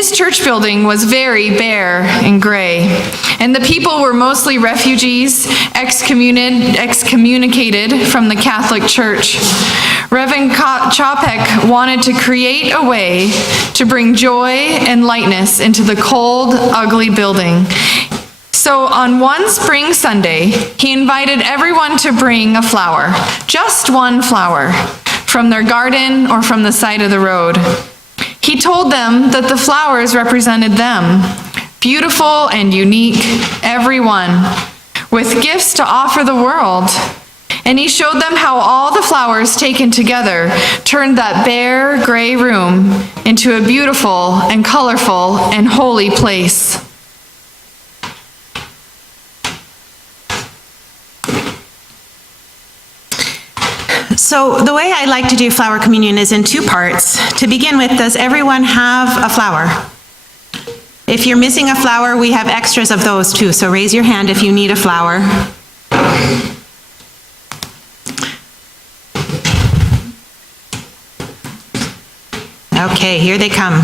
his church building was very bare and gray, and the people were mostly refugees, excommunicated from the Catholic Church. Reverend Chopek wanted to create a way to bring joy and lightness into the cold, ugly building. So on one spring Sunday, he invited everyone to bring a flower, just one flower, from their garden or from the side of the road. He told them that the flowers represented them, beautiful and unique, everyone, with gifts to offer the world. And he showed them how all the flowers taken together turned that bare, gray room into a beautiful and colorful and holy place. So the way I like to do flower communion is in two parts. To begin with, does everyone have a flower? If you're missing a flower, we have extras of those too, so raise your hand if you need a flower. Okay, here they come.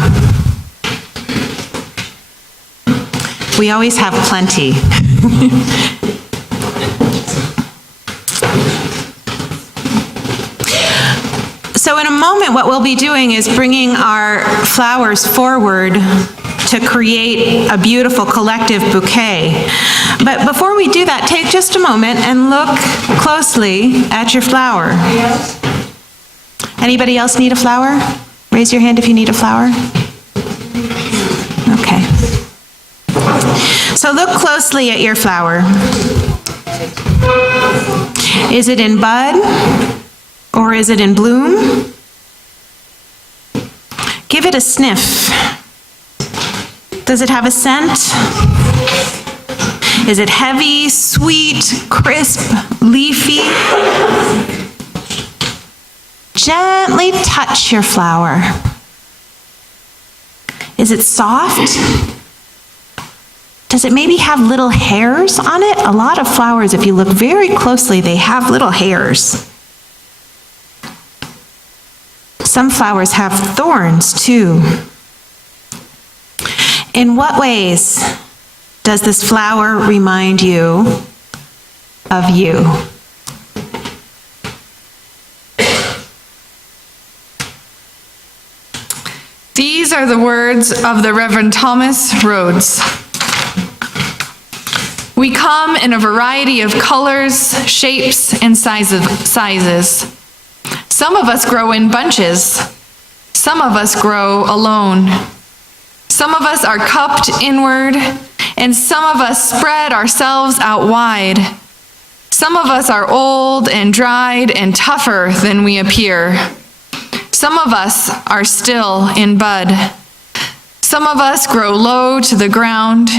We always have plenty. So in a moment, what we'll be doing is bringing our flowers forward to create a beautiful collective bouquet. But before we do that, take just a moment and look closely at your flower. Anybody else need a flower? Raise your hand if you need a flower. Okay. So look closely at your flower. Is it in bud? Or is it in bloom? Give it a sniff. Does it have a scent? Is it heavy, sweet, crisp, leafy? Gently touch your flower. Is it soft? Does it maybe have little hairs on it? A lot of flowers, if you look very closely, they have little hairs. Some flowers have thorns too. In what ways does this flower remind you of you? These are the words of the Reverend Thomas Rhodes. We come in a variety of colors, shapes, and sizes. Some of us grow in bunches. Some of us grow alone. Some of us are cupped inward, and some of us spread ourselves out wide. Some of us are old and dried and tougher than we appear. Some of us are still in bud. Some of us grow low to the ground,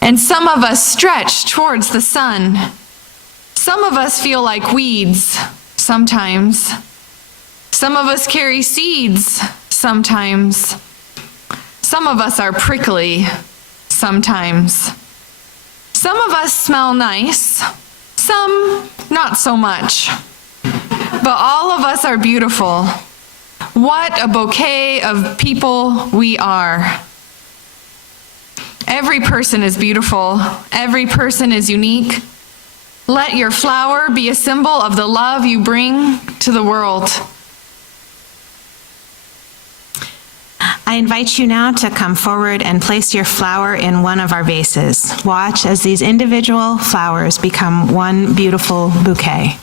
and some of us stretch towards the sun. Some of us feel like weeds sometimes. Some of us carry seeds sometimes. Some of us are prickly sometimes. Some of us smell nice, some not so much. But all of us are beautiful. What a bouquet of people we are. Every person is beautiful. Every person is unique. Let your flower be a symbol of the love you bring to the world. I invite you now to come forward and place your flower in one of our vases. Watch as these individual flowers become one beautiful bouquet.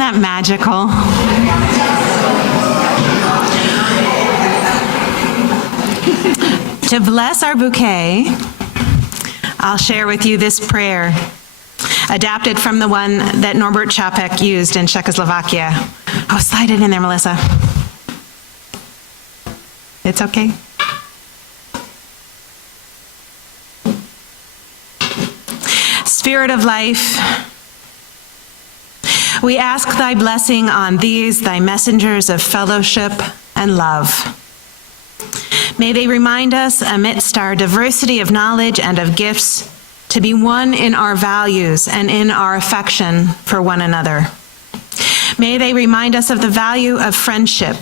that magical? To bless our bouquet, I'll share with you this prayer, adapted from the one that Norbert Čapek used in Czechoslovakia. Oh, slide it in there, Melissa. It's okay. Spirit of life, we ask thy blessing on these, thy messengers of fellowship and love. May they remind us, amidst our diversity of knowledge and of gifts, to be one in our values and in our affection for one another. May they remind us of the value of friendship,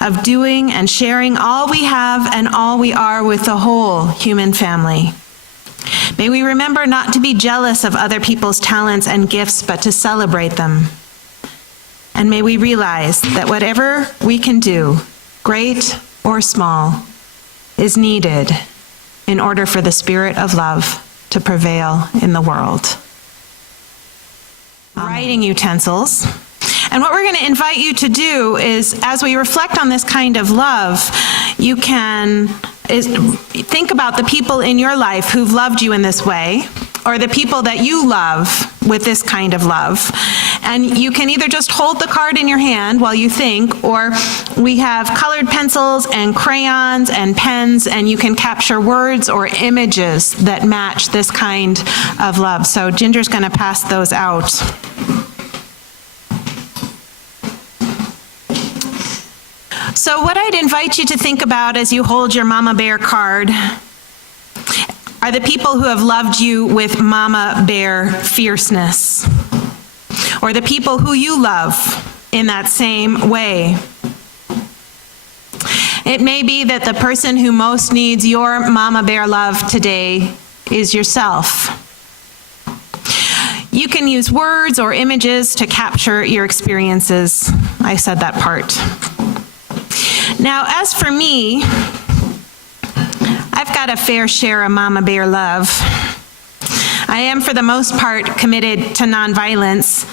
of doing and sharing all we have and all we are with the whole human family. May we remember not to be jealous of other people's talents and gifts, but to celebrate them. And may we realize that whatever we can do, great or small, is needed in order for the spirit of love to prevail in the world. Writing utensils. And what we're going to invite you to do is, as we reflect on this kind of love, you can think about the people in your life who've loved you in this way, or the people that you love with this kind of love. And you can either just hold the card in your hand while you think, or we have colored pencils and crayons and pens, and you can capture words or images that match this kind of love. So Ginger's going to pass those out. So what I'd invite you to think about as you hold your Mama Bear card are the people who have loved you with Mama Bear fierceness, or the people who you love in that same way. It may be that the person who most needs your Mama Bear love today is yourself. You can use words or images to capture your experiences. I said that part. Now, as for me, I've got a fair share of Mama Bear love. I am, for the most part, committed to nonviolence.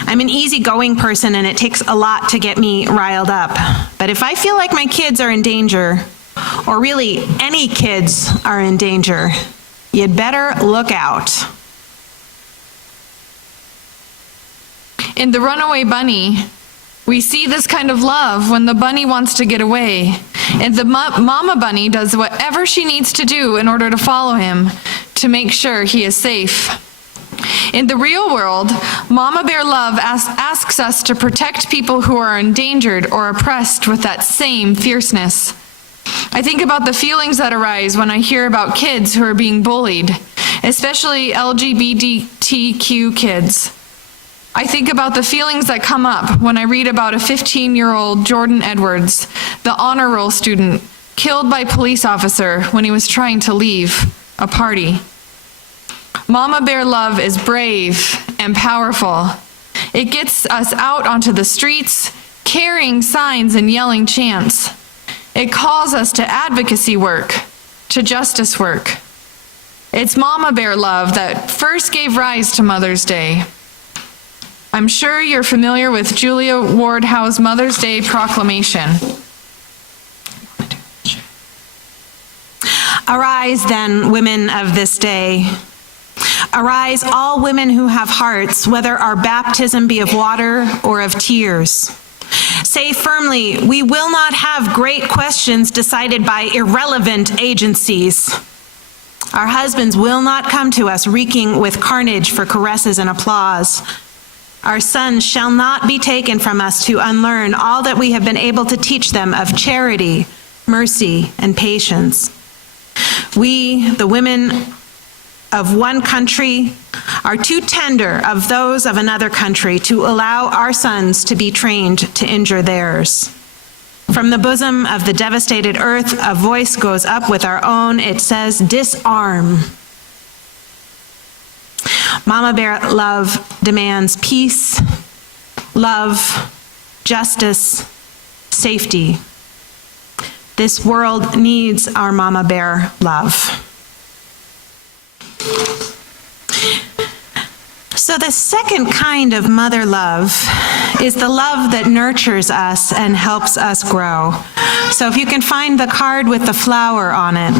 I'm an easygoing person, and it takes a lot to get me riled up. But if I feel like my kids are in danger, or really any kids are in danger, you'd better look out. In The Runaway Bunny, we see this kind of love when the bunny wants to get away, and the mama bunny does whatever she needs to do in order to follow him to make sure he is safe. In the real world, Mama Bear love asks us to protect people who are endangered or oppressed with that same fierceness. I think about the feelings that arise when I hear about kids who are being bullied, especially LGBTQ kids. I think about the feelings that come up when I read about a 15-year-old Jordan Edwards, the honor roll student, killed by a police officer when he was trying to leave a party. Mama Bear love is brave and powerful. It gets us out onto the streets, carrying signs and yelling chants. It calls us to advocacy work, to justice work. It's Mama Bear love that first gave rise to Mother's Day. I'm sure you're familiar with Julia Ward Howe's Mother's Day proclamation. Arise then, women of this day. Arise, all women who have hearts, whether our baptism be of water or of tears. Say firmly, we will not have great questions decided by irrelevant agencies. Our husbands will not come to us reeking with carnage for caresses and applause. Our sons shall not be taken from us to unlearn all that we have been able to teach them of charity, mercy, and patience. We, the women of one country, are too tender of those of another country to allow our sons to be trained to injure theirs. From the bosom of the devastated earth, a voice goes up with our own. It says, disarm. Mama Bear love demands peace, love, justice, safety. This world needs our Mama Bear love. So the second kind of mother love is the love that nurtures us and helps us grow. So if you can find the card with the flower on it.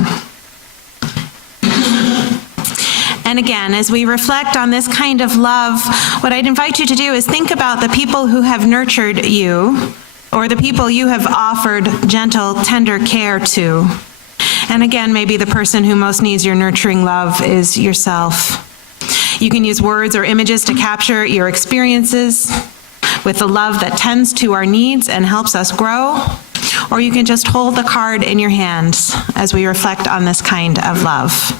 And again, as we reflect on this kind of love, what I'd invite you to do is think about the people who have nurtured you, or the people you have offered gentle, tender care to. And again, maybe the person who most needs your nurturing love is yourself. You can use words or images to capture your experiences with the love that tends to our needs and helps us grow, or you can just hold the card in your hands as we reflect on this kind of love.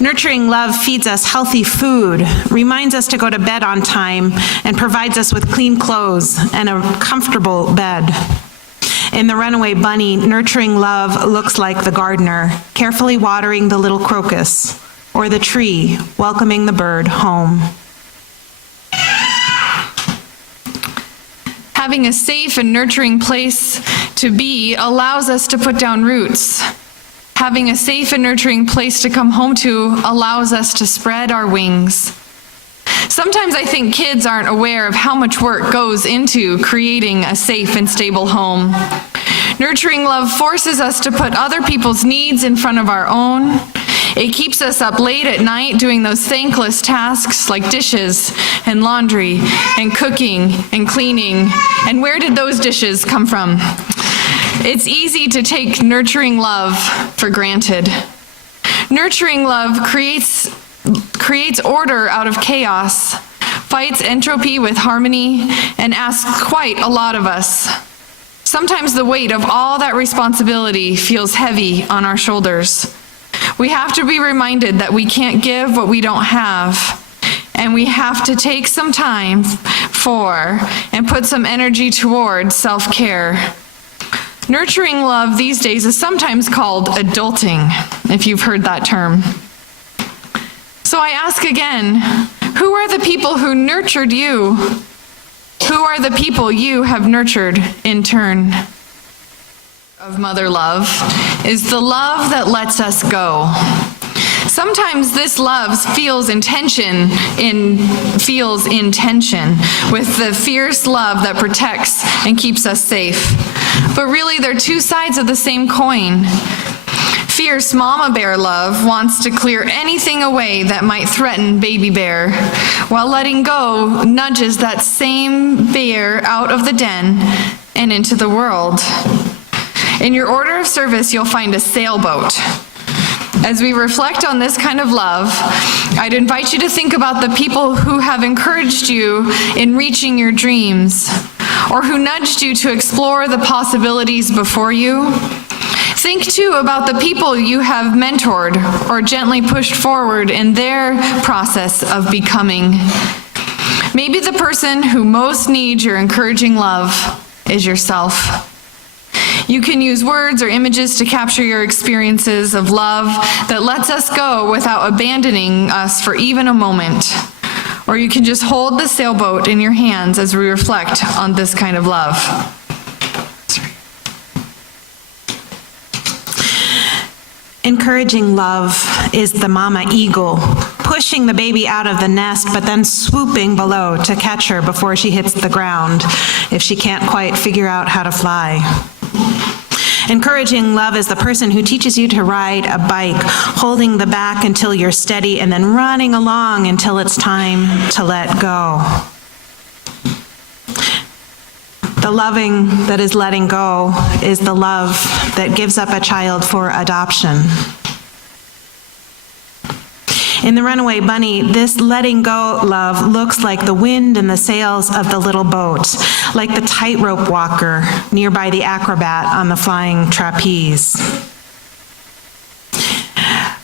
Nurturing love feeds us healthy food, reminds us to go to bed on time, and provides us with clean clothes and a comfortable bed. In The Runaway Bunny, nurturing love looks like the gardener, carefully watering the little crocus, or the tree, welcoming the bird home. Having a safe and nurturing place to be allows us to put down roots. Having a safe and nurturing place to come home to allows us to spread our wings. Sometimes I think kids aren't aware of how much work goes into creating a safe and stable home. Nurturing love forces us to put other people's needs in front of our own. It keeps us up late at night doing those thankless tasks like dishes and laundry and cooking and cleaning. And where did those dishes come from? It's easy to take nurturing love for granted. Nurturing love creates order out of chaos, fights entropy with harmony, and asks quite a lot of us. Sometimes the weight of all that responsibility feels heavy on our shoulders. We have to be reminded that we can't give what we don't have, and we have to take some time for and put some energy toward self-care. Nurturing love these days is sometimes called adulting, if you've heard that term. So I ask again, who are the people who nurtured you? Who are the people you have nurtured in turn? Of mother love is the love that lets us go. Sometimes this love feels in tension with the fierce love that protects and keeps us safe. But really, they're two sides of the same coin. Fierce mama bear love wants to clear anything away that might threaten baby bear, while letting go nudges that same bear out of the den and into the world. In your order of service, you'll find a sailboat. As we reflect on this kind of love, I'd invite you to think about the people who have encouraged you in reaching your dreams, or who nudged you to explore the possibilities before you. Think too about the people you have mentored or gently pushed forward in their process of becoming. Maybe the person who most needs your encouraging love is yourself. You can use words or images to capture your experiences of love that lets us go without abandoning us for even a moment. Or you can just hold the sailboat in your hands as we reflect on this kind of love. Encouraging love is the mama eagle, pushing the baby out of the nest, but then swooping below to catch her before she hits the ground if she can't quite figure out how to fly. Encouraging love is the person who teaches you to ride a bike, holding the back until you're steady and then running along until it's time to let go. The loving that is letting go is the love that gives up a child for adoption. In The Runaway Bunny, this letting go love looks like the wind in the sails of the little boat, like the tightrope walker nearby the acrobat on the flying trapeze.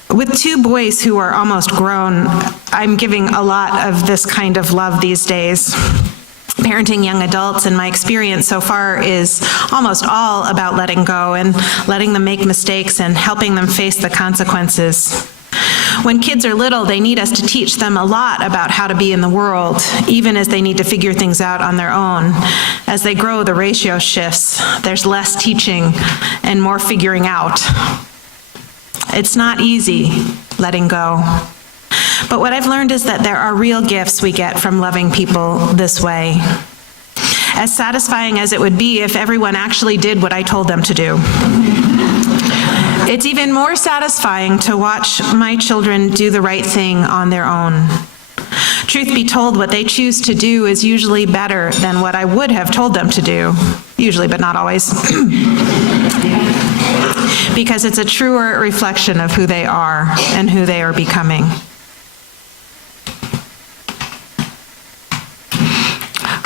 With two boys who are almost grown, I'm giving a lot of this kind of love these days. Parenting young adults, and my experience so far is almost all about letting go and letting them make mistakes and helping them face the consequences. When kids are little, they need us to teach them a lot about how to be in the world, even as they need to figure things out on their own. As they grow, the ratio shifts. There's less teaching and more figuring out. It's not easy letting go. But what I've learned is that there are real gifts we get from loving people this way. As satisfying as it would be if everyone actually did what I told them to do. It's even more satisfying to watch my children do the right thing on their own. Truth be told, what they choose to do is usually better than what I would have told them to do. Usually, but not always. Because it's a truer reflection of who they are and who they are becoming.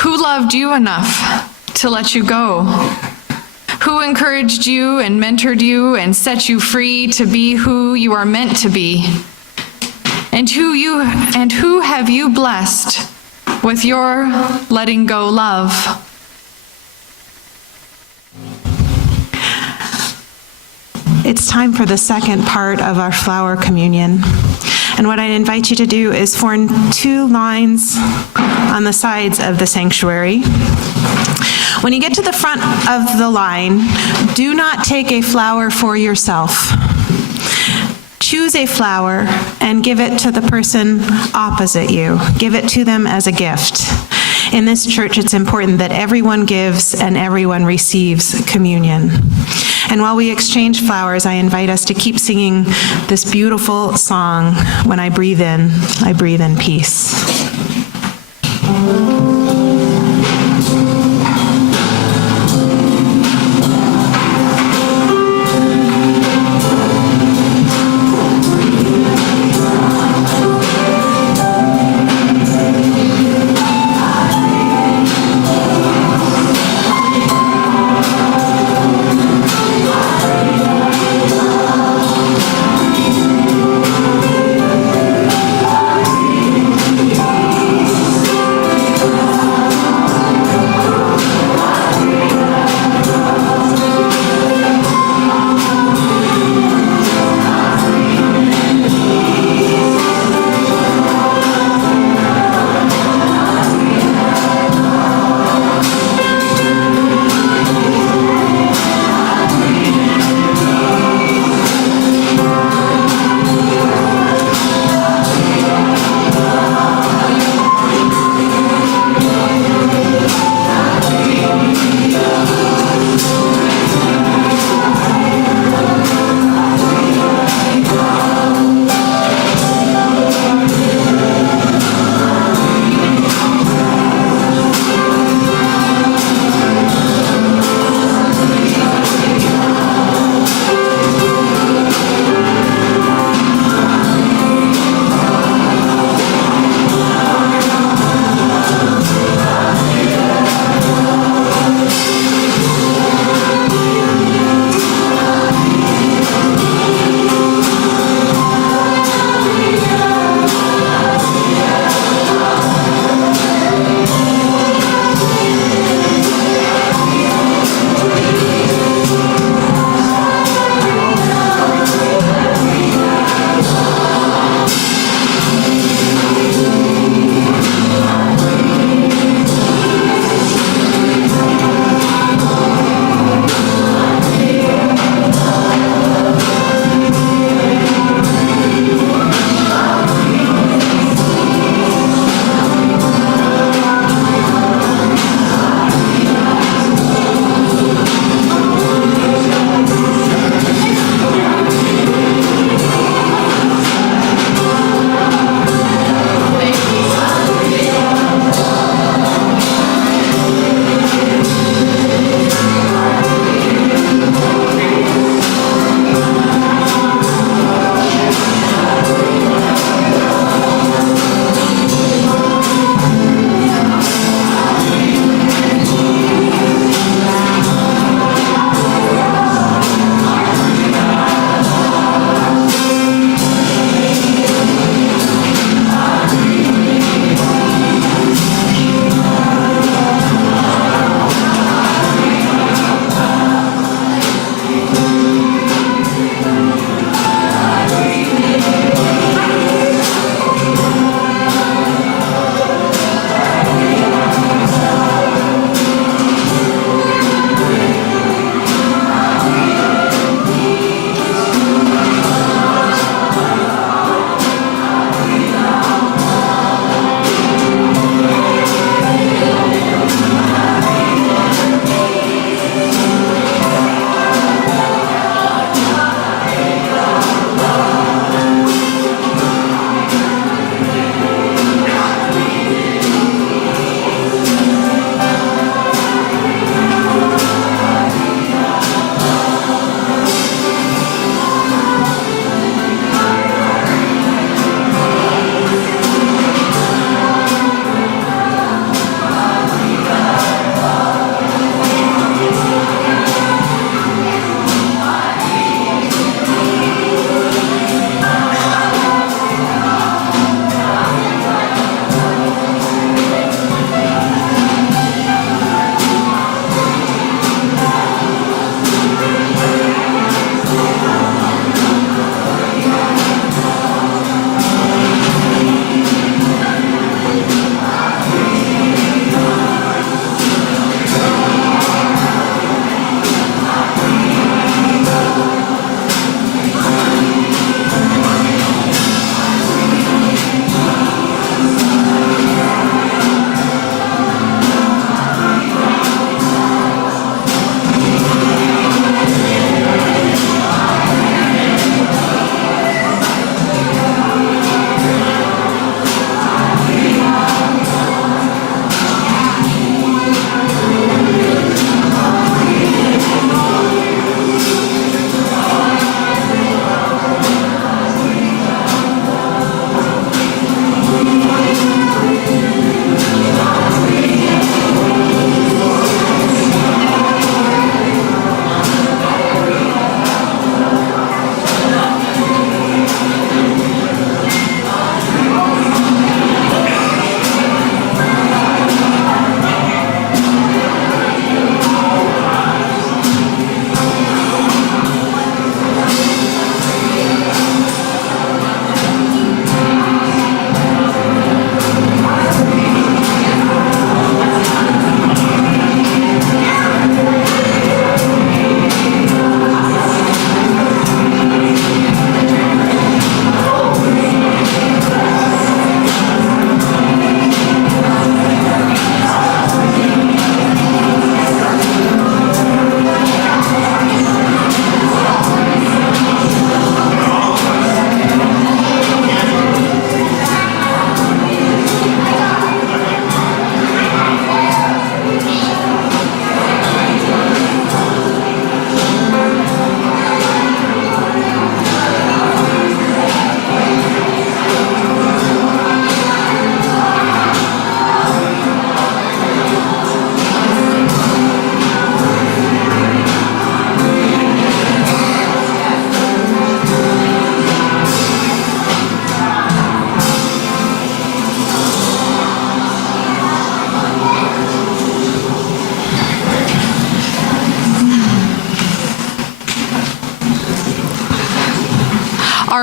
Who loved you enough to let you go? Who encouraged you and mentored you and set you free to be who you are meant to be? And who have you blessed with your letting go love? It's time for the second part of our flower communion. And what I invite you to do is form 2 lines on the sides of the sanctuary. When you get to the front of the line, do not take a flower for yourself. Choose a flower and give it to the person opposite you. Give it to them as a gift. In this church, it's important that everyone gives and everyone receives communion. And while we exchange flowers, I invite us to keep singing this beautiful song, When I breathe in peace.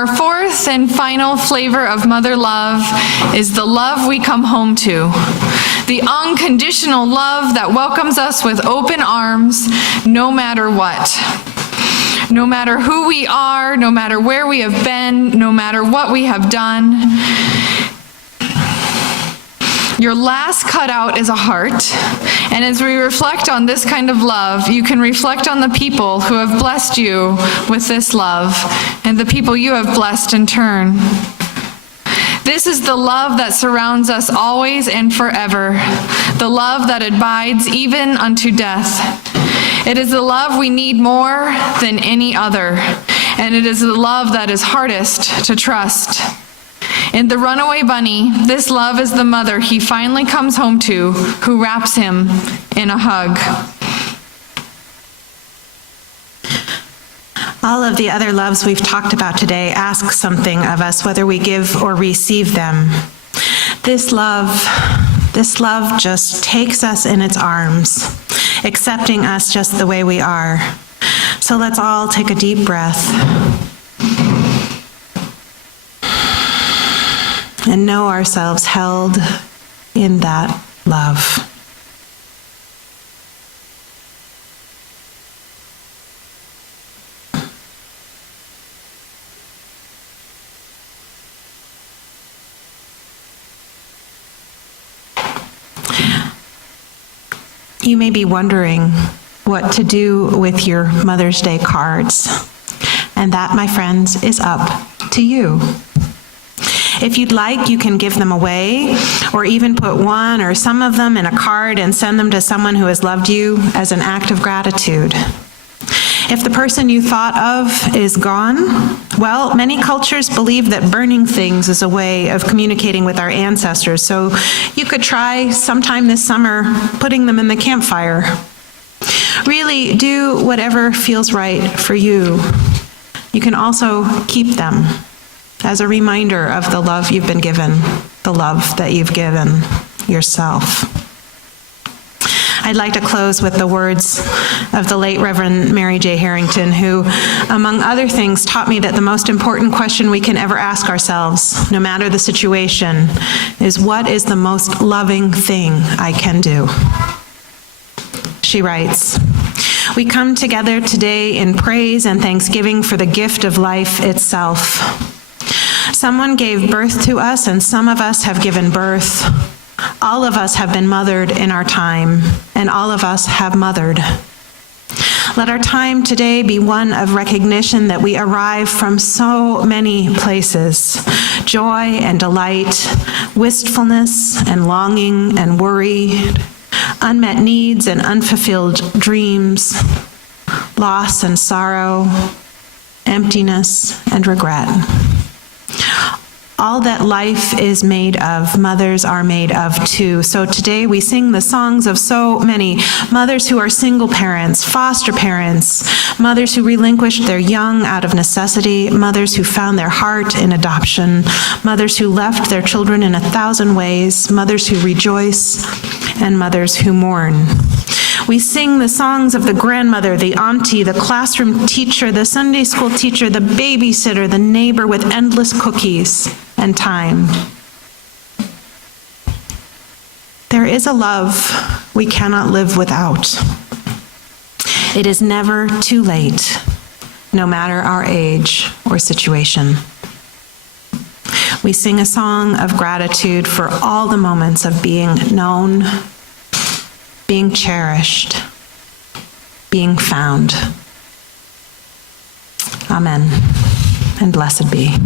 Our fourth and final flavor of mother love is the love we come home to. The unconditional love that welcomes us with open arms, no matter what. No matter who we are, no matter where we have been, no matter what we have done. Your last cutout is a heart, and as we reflect on this kind of love, you can reflect on the people who have blessed you with this love, and the people you have blessed in turn. This is the love that surrounds us always and forever, the love that abides even unto death. It is the love we need more than any other, and it is the love that is hardest to trust. In The Runaway Bunny, this love is the mother he finally comes home to, who wraps him in a hug. All of the other loves we've talked about today ask something of us, whether we give or receive them. This love just takes us in its arms, accepting us just the way we are. So let's all take a deep breath and know ourselves held in that love. You may be wondering what to do with your Mother's Day cards, and that, my friends, is up to you. If you'd like, you can give them away, or even put one or some of them in a card and send them to someone who has loved you as an act of gratitude. If the person you thought of is gone, well, many cultures believe that burning things is a way of communicating with our ancestors, so you could try sometime this summer putting them in the campfire. Really, do whatever feels right for you. You can also keep them as a reminder of the love you've been given, the love that you've given yourself. I'd like to close with the words of the late Reverend Mary J. Harrington, who, among other things, taught me that the most important question we can ever ask ourselves, no matter the situation, is what is the most loving thing I can do? She writes, "We come together today in praise and thanksgiving for the gift of life itself. Someone gave birth to us, and some of us have given birth. All of us have been mothered in our time, and all of us have mothered. Let our time today be one of recognition that we arrive from so many places: joy and delight, wistfulness and longing and worry, unmet needs and unfulfilled dreams, loss and sorrow, emptiness and regret. All that life is made of, mothers are made of too. So today we sing the songs of so many mothers who are single parents, foster parents, mothers who relinquished their young out of necessity, mothers who found their heart in adoption, mothers who left their children in 1,000 ways, mothers who rejoice, and mothers who mourn. We sing the songs of the grandmother, the auntie, the classroom teacher, the Sunday school teacher, the babysitter, the neighbor with endless cookies and time. There is a love we cannot live without. It is never too late, no matter our age or situation. We sing a song of gratitude for all the moments of being known, being cherished, being found. Amen, and blessed be.